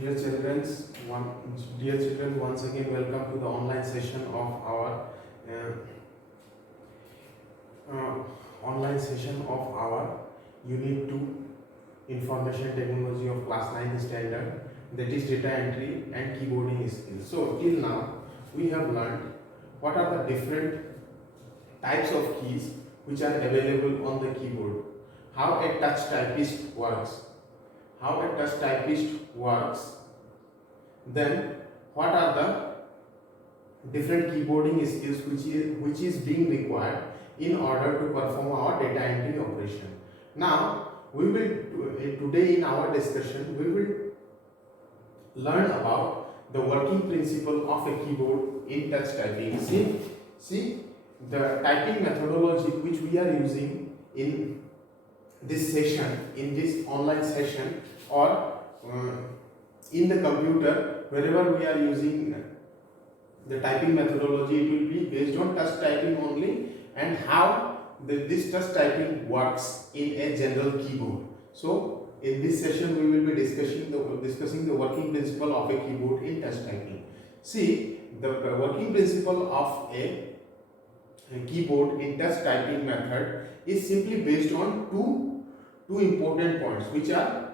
Dear children, once again welcome to the online session of our uh, Unit 2 Information Technology of Class 9 Standard, that is data entry and keyboarding skills. So till now we have learned what are the different types of keys which are available on the keyboard, how a touch typist works, then what are the different keyboarding skills which is being required in order to perform our data entry operation. Now we will today in our discussion we will learn about the working principle of a keyboard in touch typing. See the typing methodology which we are using in this session, in this online session, or in the computer, wherever we are using the typing methodology, it will be based on touch typing only, and how this touch typing works in a general keyboard. So in this session we will be discussing the working principle of a keyboard in touch typing. See, the working principle of a keyboard in touch typing method is simply based on two important points, which are: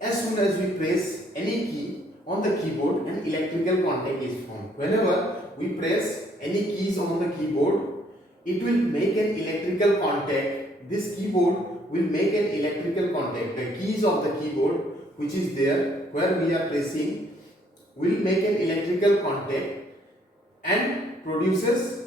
as soon as we press any key on the keyboard, an electrical contact is formed. Whenever we press any keys on the keyboard, it will make an electrical contact. This keyboard will make an electrical contact. The keys of the keyboard which is there where we are pressing will make an electrical contact and produces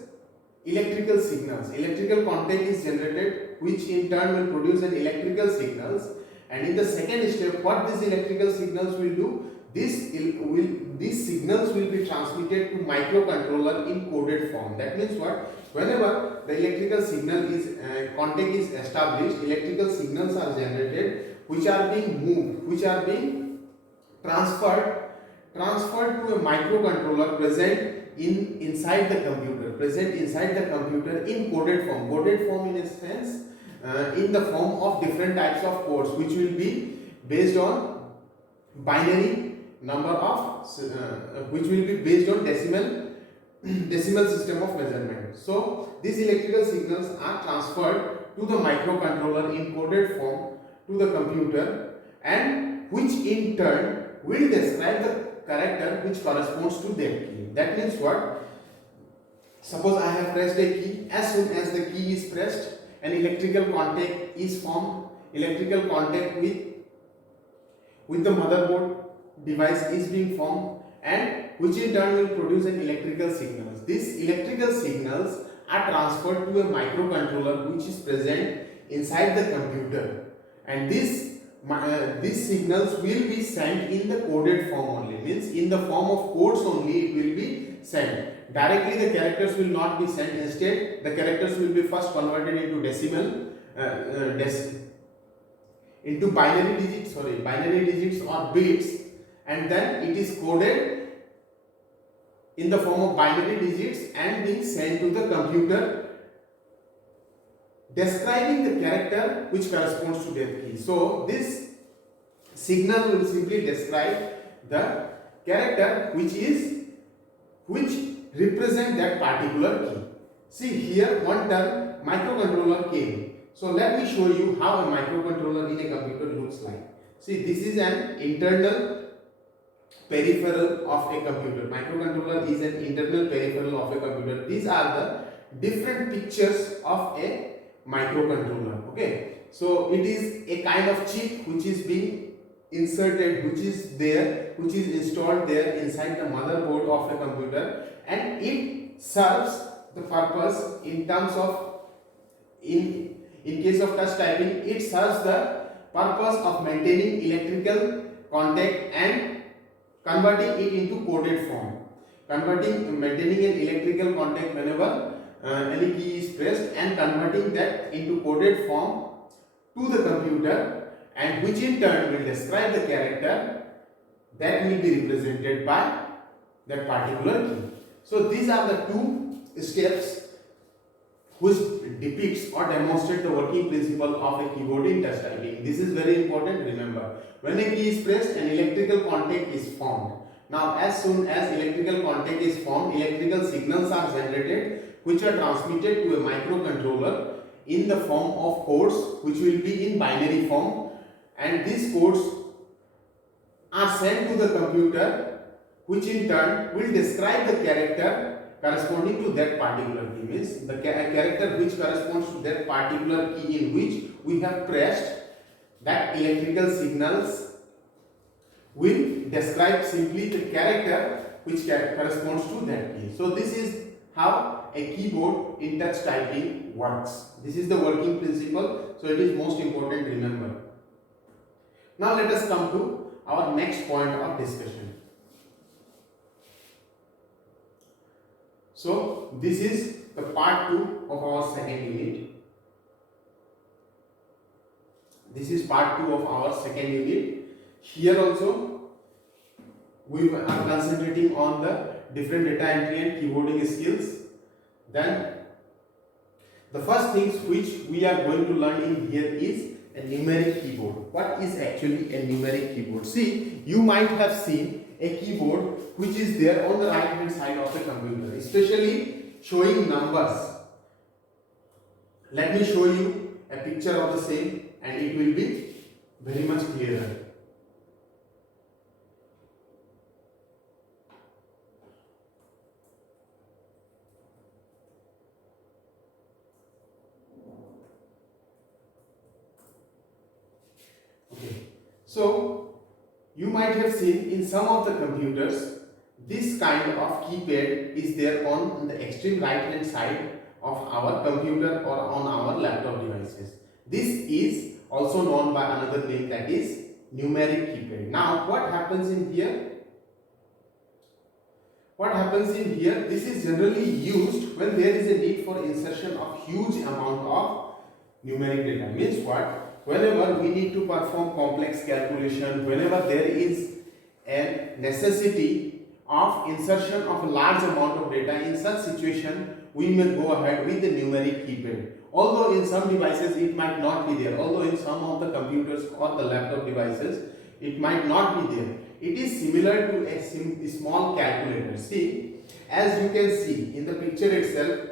electrical signals. Electrical contact is generated, which in turn will produce an electrical signals. And in the second step, what these electrical signals will do? These signals will be transmitted to microcontroller in coded form. That means what? Whenever the electrical signal is contact is established, electrical signals are generated, which are being moved, which are being transferred to a microcontroller present inside the computer in coded form in a sense, in the form of different types of codes, which will be based on binary number of which will be based on decimal system of measurement. So these electrical signals are transferred to the microcontroller in coded form to the computer, and which in turn will describe the character which corresponds to that key. That means what? Suppose I have pressed a key. As soon as the key is pressed, an electrical contact is formed. Electrical contact with the motherboard device is being formed, and which in turn will produce an electrical signals. These electrical signals are transferred to a microcontroller which is present inside the computer, and these signals will be sent in the coded form only, means in the form of codes only it will be sent. Directly the characters will not be sent. Instead, the characters will be first converted into into binary digits or bits, and then it is coded in the form of binary digits and being sent to the computer, describing the character which corresponds to that key. So this signal will simply describe the character which represent that particular key. See here, one term microcontroller came. So let me show you how a microcontroller in a computer looks like. See, this is an internal peripheral of a computer. Microcontroller is an internal peripheral of a computer. These are the different pictures of a microcontroller. Okay, so it is a kind of chip which is being inserted, which is installed there inside the motherboard of a computer, and it serves the purpose in terms of in case of touch typing, it serves the purpose of maintaining electrical contact and converting it into coded form. Maintaining an electrical contact whenever any key is pressed, and converting that into coded form to the computer, and which in turn will describe the character that will be represented by that particular key. So these are the two steps which depicts or demonstrates the working principle of a keyboard in touch typing. This is very important, remember. When a key is pressed, an electrical contact is formed. Now, as soon as electrical contact is formed, electrical signals are generated which are transmitted to a microcontroller in the form of codes which will be in binary form, and these codes are sent to the computer, which in turn will describe the character corresponding to that particular key. Means the character which corresponds to that particular key in which we have pressed, that electrical signals will describe simply the character which corresponds to that key. So this is how a keyboard in touch typing works. This is the working principle, so it is most important, remember. Now let us come to our next point of discussion. So this is the part 2 of our second unit. This is part 2 of our second unit. Here also we are concentrating on the different data entry and keyboarding skills. Then the first things which we are going to learn in here is a numeric keyboard. What is actually a numeric keyboard? See, you might have seen a keyboard which is there on the right hand side of the computer, especially showing numbers. Let me show you a picture of the same and it will be very much clearer. So, you might have seen in some of the computers, this kind of keypad is there on the extreme right hand side of our computer or on our laptop devices. This is also known by another name, that is numeric keypad. Now, what happens in here? What happens in here? This is generally used when there is a need for insertion of huge amount of numeric data. Means what? Whenever we need to perform complex calculation, whenever there is a necessity of insertion of a large amount of data, in such situation we may go ahead with the numeric keypad. Although in some devices it might not be there, although in some of the computers or the laptop devices it might not be there. It is similar to a small calculator. See, as you can see in the picture itself,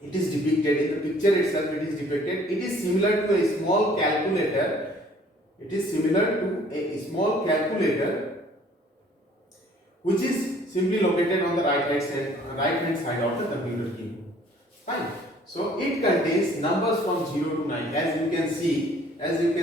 it is depicted in the picture itself. It is depicted. It is similar to a small calculator. It is similar to a small calculator, which is simply located on the right hand side of the computer keyboard. Fine. So it contains numbers from 0 to 9. As you can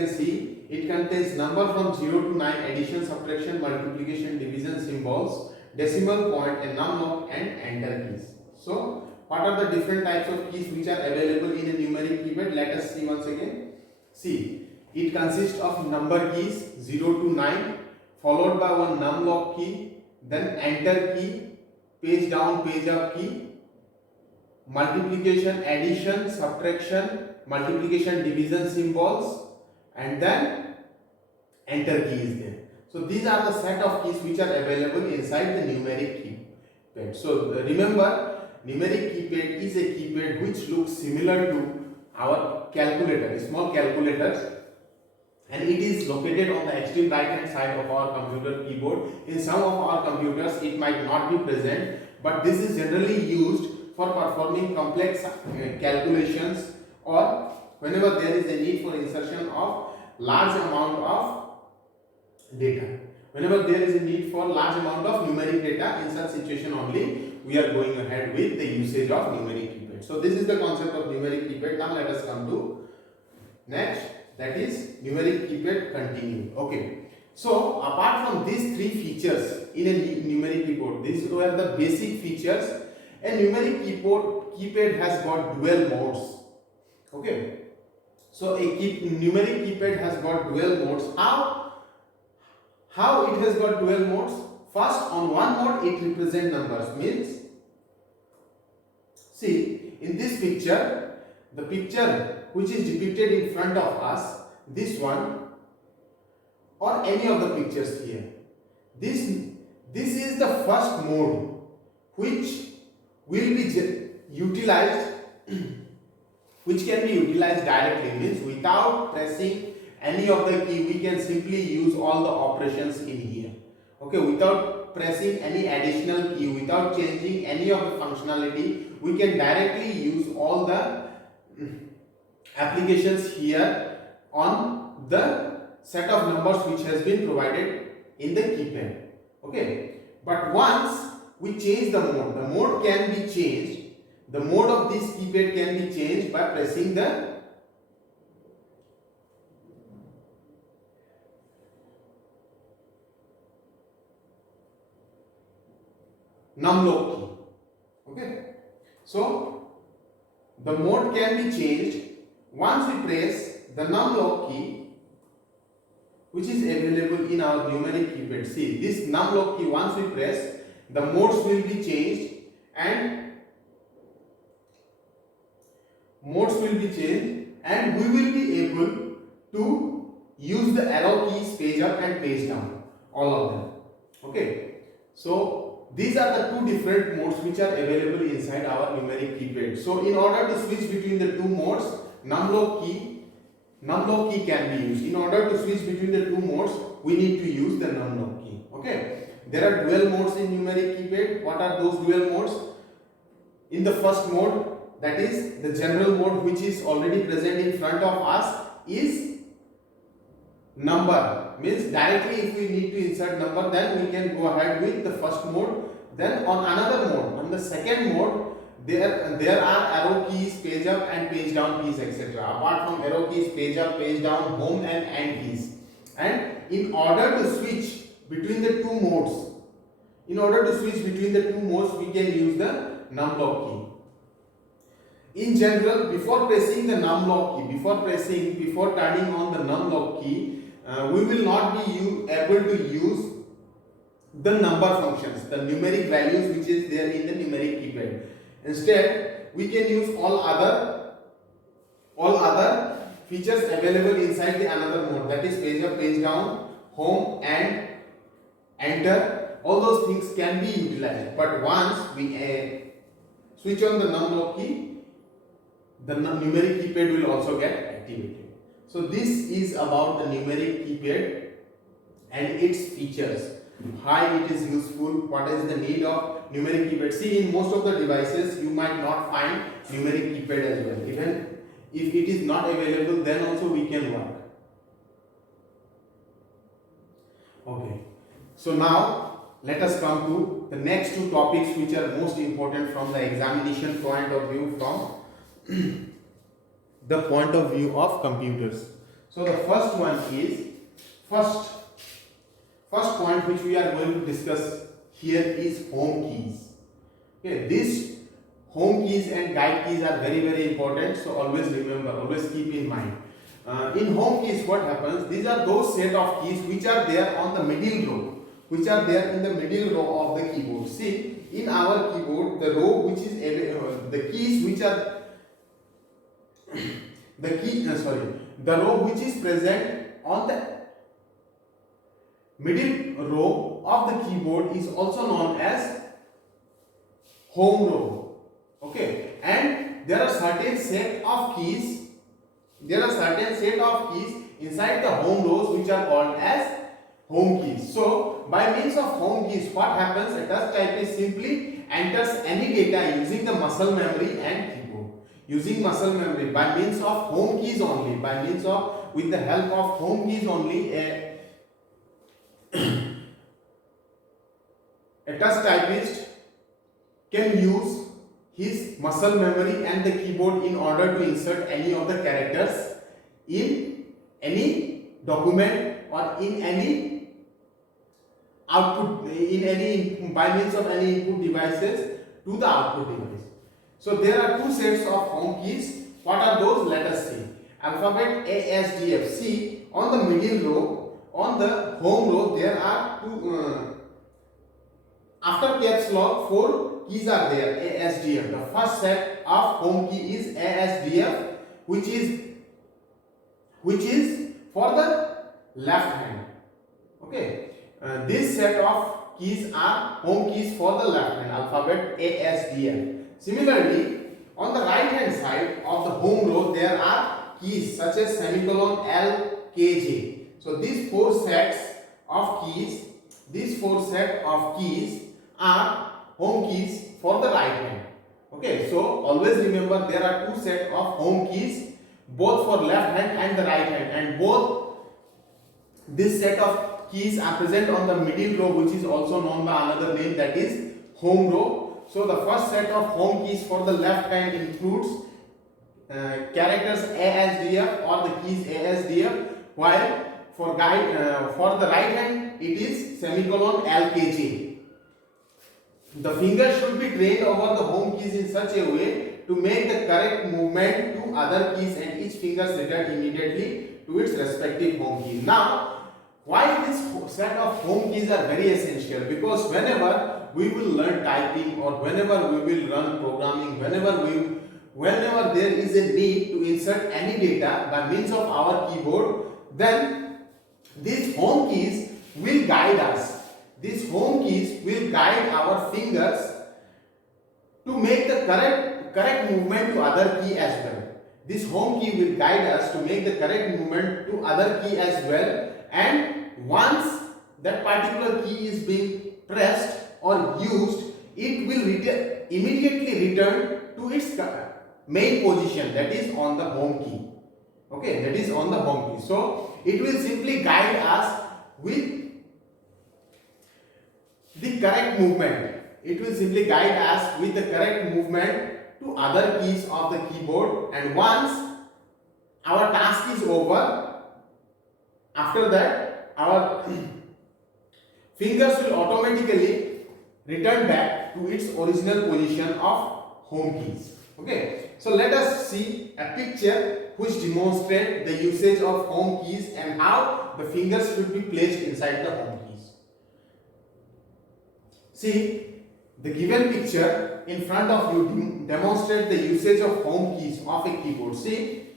see, it contains number from 0 to 9, addition, subtraction, multiplication, division symbols, decimal point, and numlock and enter keys. So what are the different types of keys which are available in a numeric keypad? Let us see once again. See, it consists of number keys 0 to 9, followed by one numlock key, then enter key, page down, page up key, multiplication, addition, subtraction, multiplication, division symbols, and then enter key is there. So these are the set of keys which are available inside the numeric keypad. So remember, numeric keypad is a keypad which looks similar to our calculator, small calculators, and it is located on the extreme right hand side of our computer keyboard. In some of our computers it might not be present, but this is generally used for performing complex calculations or whenever there is a need for insertion of large amount of data. Whenever there is a need for large amount of numeric data, in such situation only we are going ahead with the usage of numeric keypad. So this is the concept of numeric keypad. Now let us come to next, that is numeric keypad continue. Okay. So apart from these three features in a numeric keyboard, these were the basic features. A numeric keypad has got dual modes. Okay. So a numeric keypad has got dual modes. How it has got dual modes? First, on one mode it represents numbers. Means, see, in this picture, the picture which is depicted in front of us, this one or any of the pictures here, this is the first mode which will be utilized which can be utilized directly, means without pressing any of the key we can simply use all the operations in here. Okay, without pressing any additional key, without changing any of the functionality, we can directly use all the applications here on the set of numbers which has been provided in the keypad. Okay, but once we change the mode can be changed. The mode of this keypad can be changed by pressing the numlock key. Okay, so the mode can be changed once we press the numlock key, which is available in our numeric keypad. See, this numlock key, once we press, the modes will be changed and we will be able to use the arrow keys page up and page down, all of them. Okay, so these are the two different modes which are available inside our numeric keypad. So in order to switch between the two modes, numlock key can be used. In order to switch between the two modes, we need to use the numlock key. Okay, there are dual modes in numeric keypad. What are those dual modes? In the first mode, that is the general mode, which is already present in front of us, is number, means directly if we need to insert number, then we can go ahead with the first mode. Then on another mode, on the second mode, there are arrow keys, page up and page down keys, etc. Apart from arrow keys, page up, page down, home and AND keys. And in order to switch between the two modes, we can use the numlock key. In general, before pressing the numlock key, before turning on the numlock key, we will not be able to use the number functions, the numeric values which is there in the numeric keypad. Instead, we can use all other features available inside the another mode, that is page up, page down, home and enter. All those things can be utilized. But once we switch on the numlock key, the numeric keypad will also get activated. So this is about the numeric keypad and its features, why it is useful, what is the need of numeric keypad. See, in most of the devices you might not find numeric keypad as well. Even if it is not available, then also we can work. Okay, so now let us come to the next two topics which are most important from the examination point of view, from the point of view of computers. So the first one is first point which we are going to discuss here is home keys. Okay, these home keys and guide keys are very, very important, so always remember, always keep in mind. In home keys, what happens, these are those set of keys which are there on the middle row, which are there in the middle row of the keyboard. See, in our keyboard, the row which is the keys which are the row which is present on the middle row of the keyboard is also known as home row. Okay, and there are certain set of keys inside the home rows which are called as home keys. So by means of home keys, what happens, a touch typist simply enters any data using the muscle memory and keyboard. Using muscle memory by means of home keys only, with the help of home keys only, a touch typist can use his muscle memory and the keyboard in order to insert any of the characters in any document or in any output, by means of any input devices to the output device. So there are two sets of home keys. What are those? Let us see. Alphabet A, S, D, F. See, on the middle row, on the home row, there are two. After caps lock, 4 keys are there. A, S, D, F. The first set of home key is A, S, D, F, which is for the left hand. Okay. This set of keys are home keys for the left hand. Alphabet A, S, D, F. Similarly, On the right hand side of the home row, there are keys such as semicolon, L, K, J. So these four sets of keys, are home keys for the right hand. Okay, so always remember there are two sets of home keys, both for left hand and the right hand, and both this set of keys are present on the middle row, which is also known by another name, that is home row. So the first set of home keys for the left hand includes characters ASDF or the keys ASDF, while for the right hand it is semicolon LKJ. The finger should be trained over the home keys in such a way to make the correct movement to other keys, and each finger return immediately to its respective home key. Now, why this set of home keys are very essential? Because whenever we will learn typing, or whenever we will run programming, whenever there is a need to insert any data by means of our keyboard, then these home keys will guide us. These home keys will guide our fingers to make the correct movement to other key as well. This home key will guide us to make the correct movement to other key as well, and once that particular key is being pressed or used, it will immediately return to its main position, that is on the home key. Okay, that is on the home key. So it will simply guide us with the correct movement. It will simply guide us with the correct movement to other keys of the keyboard, and once our task is over, after that our fingers will automatically return back to its original position of home keys. Okay, so let us see a picture which demonstrates the usage of home keys and how the fingers should be placed inside the home keys. See, the given picture in front of you demonstrates the usage of home keys of a keyboard. See,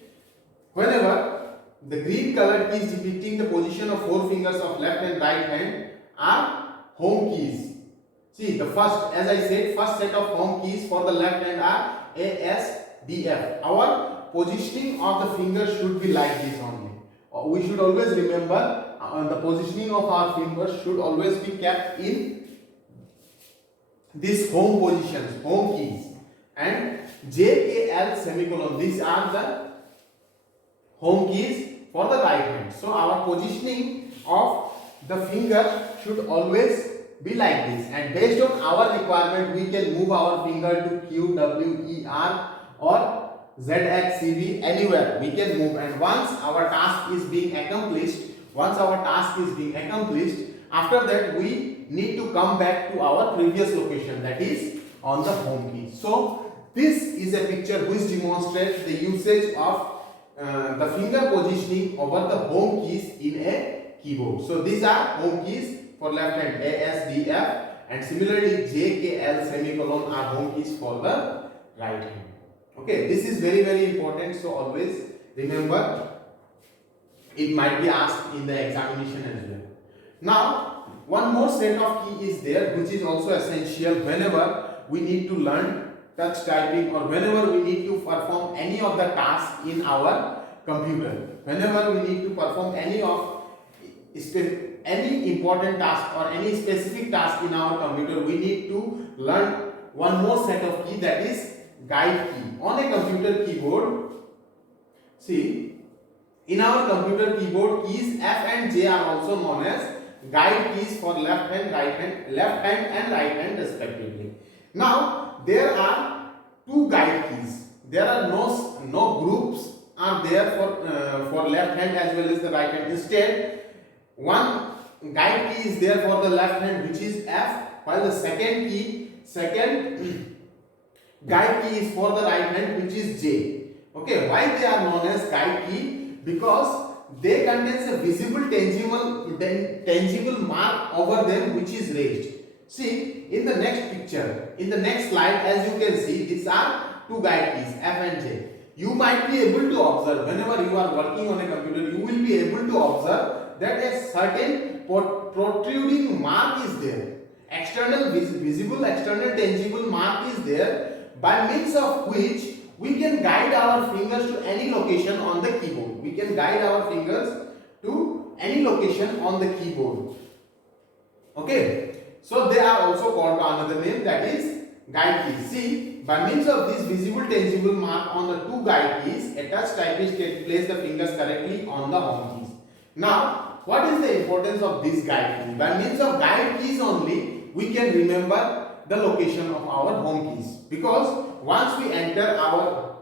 whenever the green colored keys depicting the position of four fingers of left and right hand are home keys. See, the first, as I said, first set of home keys for the left hand are A, S, D, F. Our positioning of the fingers should be like this only. We should always remember the positioning of our fingers should always be kept in these home positions, home keys, and J, K, L, semicolon. These are the home keys for the right hand. So our positioning of the finger should always be like this, and based on our requirement we can move our finger to Q, W, E, R or Z, X, C, B, anywhere we can move. And once our task is being accomplished, after that we need to come back to our previous location, that is on the home key. So this is a picture which demonstrates the usage of the finger positioning over the home keys in a keyboard. So these are home keys for left hand, A, S, D, F, and similarly J, K, L, semicolon are home keys for the right hand. Okay, this is very, very important, so always remember, it might be asked in the examination as well. Now, one more set of key is there which is also essential whenever we need to learn touch typing, or whenever we need to perform any of the tasks in our computer. Whenever we need to perform any important task or any specific task in our computer, we need to learn one more set of key, that is guide key. On a computer keyboard, see, in our computer keyboard, keys F and J are also known as guide keys for left hand and right hand respectively. Now there are two guide keys. There are no groups are there for left hand as well as the right hand. Instead, one guide key is there for the left hand, which is F, while the second guide key is for the right hand, which is J. Okay, why they are known as guide key? Because they contains a visible tangible mark over them which is raised. See, in the next picture, in the next slide, as you can see, these are two guide keys, F and J. You might be able to observe, whenever you are working on a computer, you will be able to observe that a certain protruding mark is there. Visible external tangible mark is there, by means of which we can guide our fingers to any location on the keyboard. We can guide our fingers to any location on the keyboard. Okay, so they are also called by another name, that is guide keys. See, by means of this visible tangible mark on the two guide keys, a touch typist can place the fingers correctly on the home keys. Now, what is the importance of this guide key? By means of guide keys only, we can remember the location of our home keys, because once we enter our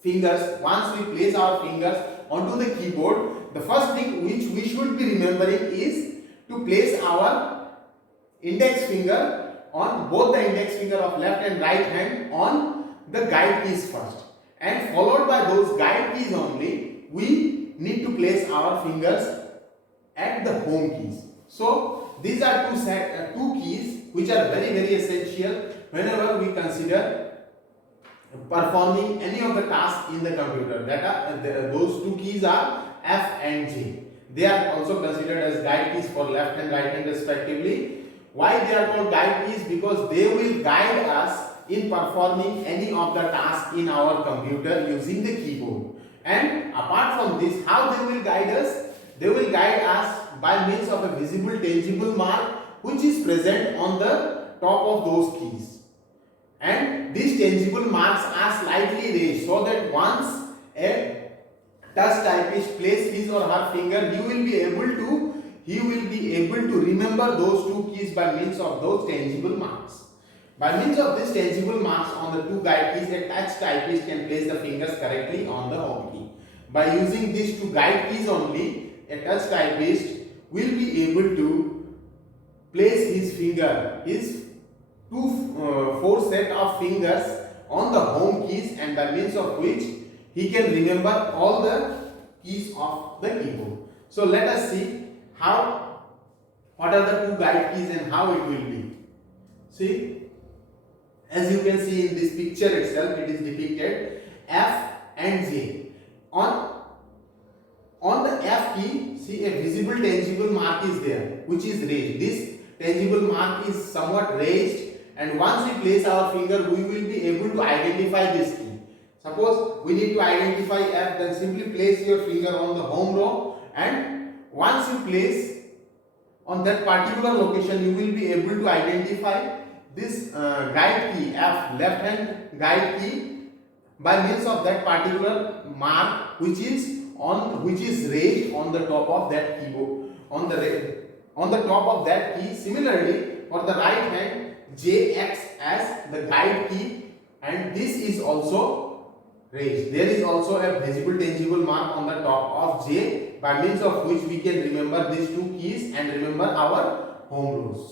fingers, once we place our fingers onto the keyboard, the first thing which we should be remembering is to place our index finger on both the index finger of left and right hand on the guide keys first, and followed by those guide keys only we need to place our fingers at the home keys. So these are two keys which are very essential whenever we consider performing any of the tasks in the computer. Those two keys are F and J. They are also considered as guide keys for left and right hand respectively. Why they are called guide keys? Because they will guide us in performing any of the tasks in our computer using the keyboard. And apart from this, how they will guide us? They will guide us by means of a visible tangible mark which is present on the top of those keys. And these tangible marks are slightly raised, so that once a touch typist places his or her finger, he will be able to remember those two keys by means of those tangible marks. By means of these tangible marks on the two guide keys, a touch typist can place the fingers correctly on the home key. By using these two guide keys only, a touch typist will be able to place his finger, his four set of fingers on the home keys, and by means of which he can remember all the keys of the keyboard. So let us see what are the two guide keys and how it will be. See, as you can see in this picture itself, it is depicted F and J. On the F key, see, a visible tangible mark is there which is raised. This tangible mark is somewhat raised, and once we place our finger, we will be able to identify this key. Suppose we need to identify F, then simply place your finger on the home row, and once you place on that particular location, you will be able to identify this guide key F, left hand guide key, by means of that particular mark which is raised on the top of that keyboard, on the top of that key. Similarly, for the right hand, J acts as the guide key, and this is also raised. There is also a visible tangible mark on the top of J, by means of which we can remember these two keys and remember our home keys.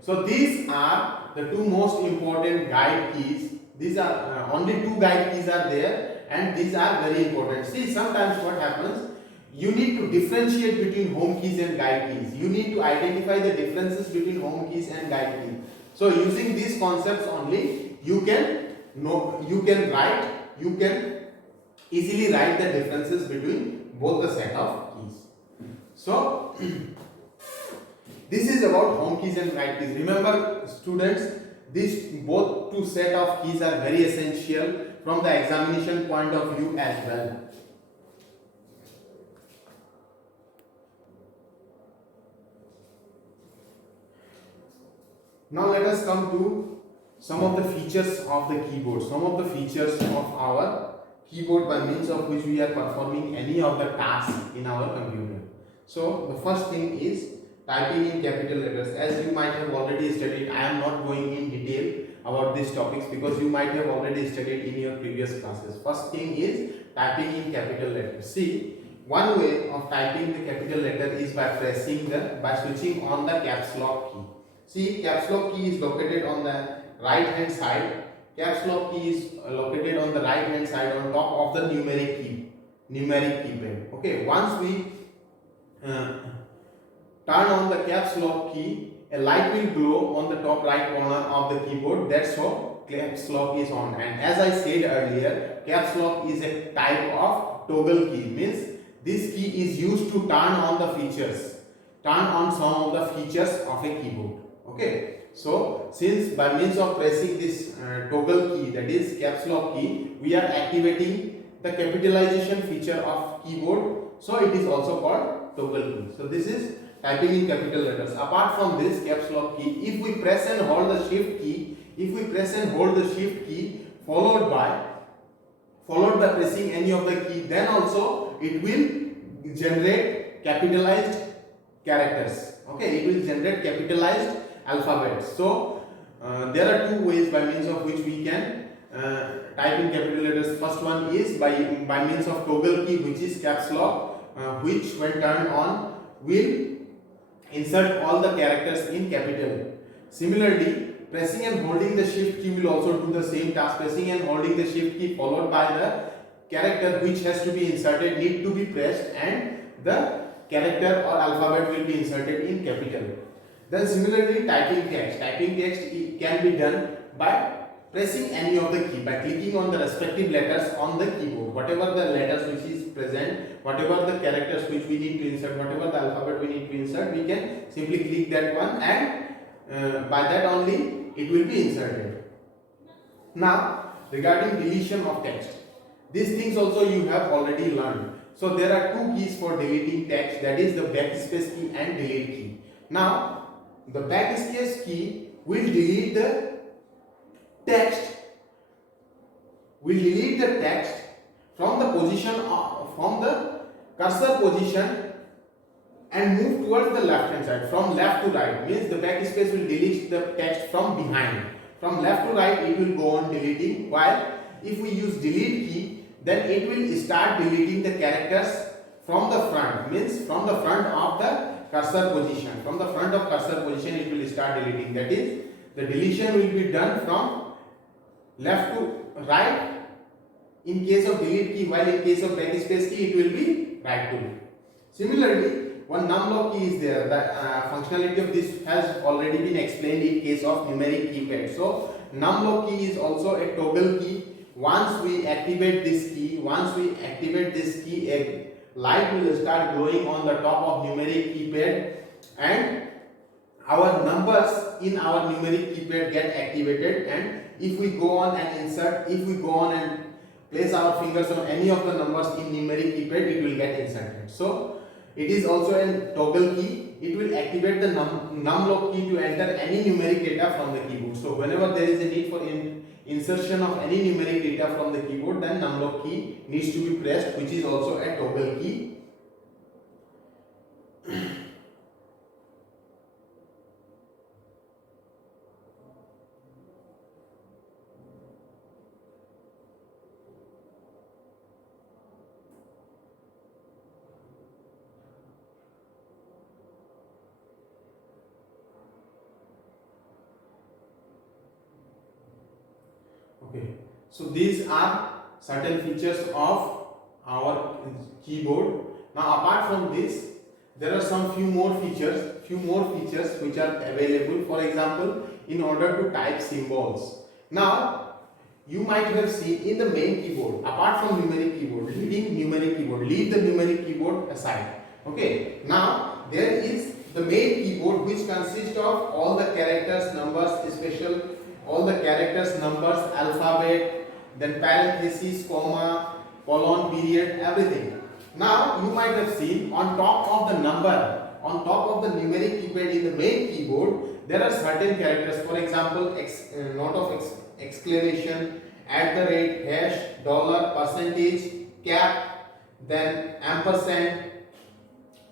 So these are the two most important guide keys. These are only two guide keys are there, and these are very important. See, sometimes what happens, you need to differentiate between home keys and guide keys. You need to identify the differences between home keys and guide keys. So using these concepts only, you can easily write the differences between both the set of keys. So this is about home keys and guide keys. Remember, students, these both two set of keys are very essential from the examination point of view as well. Now let us come to some of the features of the keyboard, some of the features of our keyboard by means of which we are performing any of the tasks in our computer. So the first thing is typing in capital letters. As you might have already studied, I am not going in detail about these topics because you might have already studied in your previous classes. First thing is typing in capital letters. See, one way of typing the capital letter is by switching on the caps lock key. See, caps lock key is located on the right hand side. Caps lock key is located on the right hand side on top of the numeric keypad. Okay, once we turn on the caps lock key, a light will glow on the top right corner of the keyboard. That's how caps lock is on. And as I said earlier, caps lock is a type of toggle key. Means this key is used to turn on some of the features of a keyboard. Okay, so since by means of pressing this toggle key, that is caps lock key, we are activating the capitalization feature of keyboard, so it is also called toggle key. So this is typing in capital letters. Apart from this caps lock key, if we press and hold the shift key, followed by pressing any of the key, then also it will generate capitalized characters. Okay, it will generate capitalized alphabets. So there are two ways by means of which we can type in capital letters. First one is by means of toggle key, which is caps lock, which when turned on will insert all the characters in capital. Similarly, pressing and holding the shift key will also do the same task. Pressing and holding the shift key followed by the character which has to be inserted need to be pressed, and the character or alphabet will be inserted in capital. Then similarly, typing text can be done by pressing any of the key, by clicking on the respective letters on the keyboard. Whatever the letters which is present, whatever the characters which we need to insert, whatever the alphabet we need to insert, we can simply click that one, and by that only it will be inserted. Now regarding deletion of text, these things also you have already learned. So there are two keys for deleting text, that is the backspace key and delete key. Now the backspace key will delete the text from the position from the cursor position and move towards the left hand side, from left to right. Means the backspace will delete the text from behind. From left to right it will go on deleting, while if we use delete key, then it will start deleting the characters from the front, means from the front of the cursor position. From the front of cursor position it will start deleting. That is, the deletion will be done from left to right in case of delete key, while in case of backspace key it will be right to left. Similarly, one numlock key is there. The functionality of this has already been explained in case of numeric keypad. So numlock key is also a toggle key. Once we activate this key, a light will start glowing on the top of numeric keypad, and our numbers in our numeric keypad get activated, and if we go on and place our fingers on any of the numbers in numeric keypad, it will get inserted. So it is also a toggle key. It will activate the numlock key to enter any numeric data from the keyboard. So whenever there is a need for insertion of any numeric data from the keyboard, then numlock key needs to be pressed, which is also a toggle key. Okay, so these are certain features of our keyboard. Now apart from this, there are some few more features which are available. For example, in order to type symbols. Now you might have seen in the main keyboard, apart from numeric keyboard, leave the numeric keyboard aside. Okay, now there is the main keyboard, which consists of all the characters, numbers, alphabet, then parentheses, comma, colon, period, everything. Now you might have seen on top of the numeric keypad in the main keyboard, there are certain characters. For example, note of exclamation, @ hash, dollar, percentage, cap, then ampersand,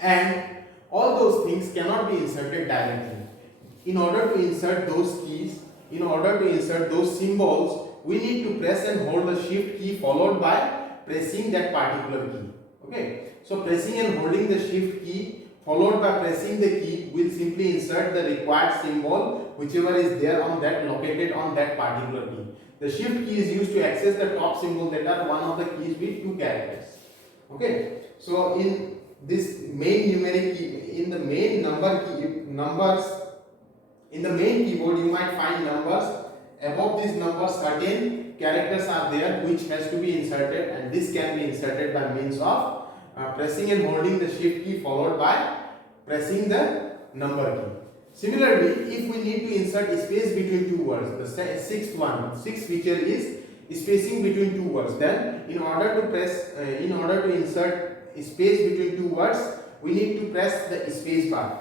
and all those things cannot be inserted directly. In order to insert those keys, in order to insert those symbols, we need to press and hold the shift key followed by pressing that particular key. Okay, so pressing and holding the shift key followed by pressing the key will simply insert the required symbol, whichever is there on that, located on that particular key. The shift key is used to access the top symbol, that are one of the keys with two characters. Okay, so in this main numeric key, in the main in the main keyboard, you might find numbers. Above these numbers, certain characters are there which has to be inserted, and this can be inserted by means of pressing and holding the shift key followed by pressing the number key. Similarly, if we need to insert a space between two words, the sixth feature is spacing between two words. Then, in order to insert a space between two words, we need to press the space bar.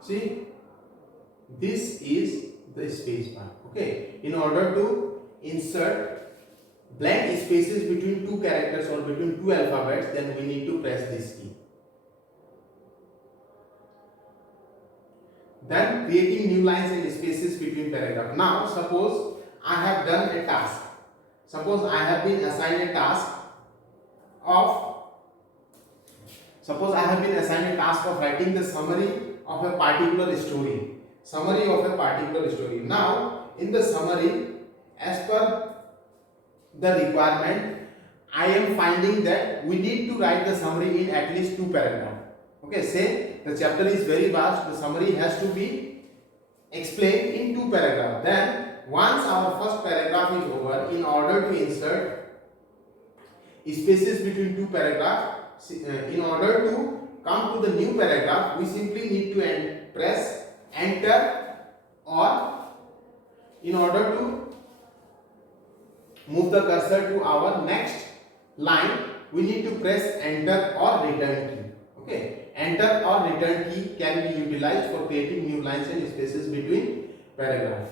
See, this is the space bar. Okay, in order to insert blank spaces between two characters or between two alphabets, then we need to press this key. Then creating new lines and spaces between paragraphs. Now suppose I have done a task. Suppose I have been assigned a task of writing the summary of a particular story. Now in the summary, as per the requirement, I am finding that we need to write the summary in at least 2 paragraphs. Okay, say the chapter is very vast, the summary has to be explained in 2 paragraphs. Then once our first paragraph is over, in order to insert spaces between 2 paragraphs, in order to come to the new paragraph, we simply need to press enter, or in order to move the cursor to our next line, we need to press enter or return key. Okay, enter or return key can be utilized for creating new lines and spaces between paragraphs.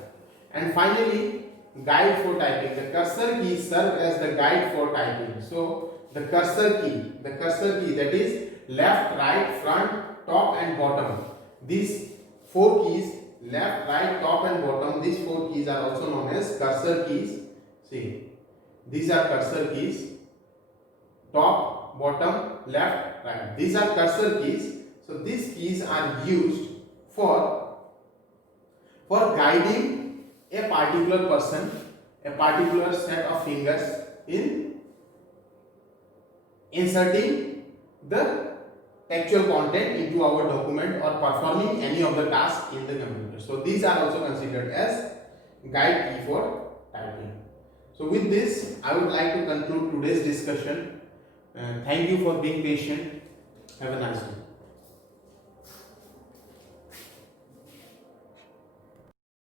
And finally, guide for typing. The cursor key serves as the guide for typing. So the cursor key that is left, right, front, top and bottom. These 4 keys, left, right, top and bottom, these 4 keys are also known as cursor keys. See, these are cursor keys. Top, bottom, left, right. These are cursor keys. So these keys are used for guiding a particular person, a particular set of fingers in inserting the textual content into our document or performing any of the tasks in the computer. So these are also considered as guide key for typing. So with this, I would like to conclude today's discussion. Thank you for being patient. Have a nice day.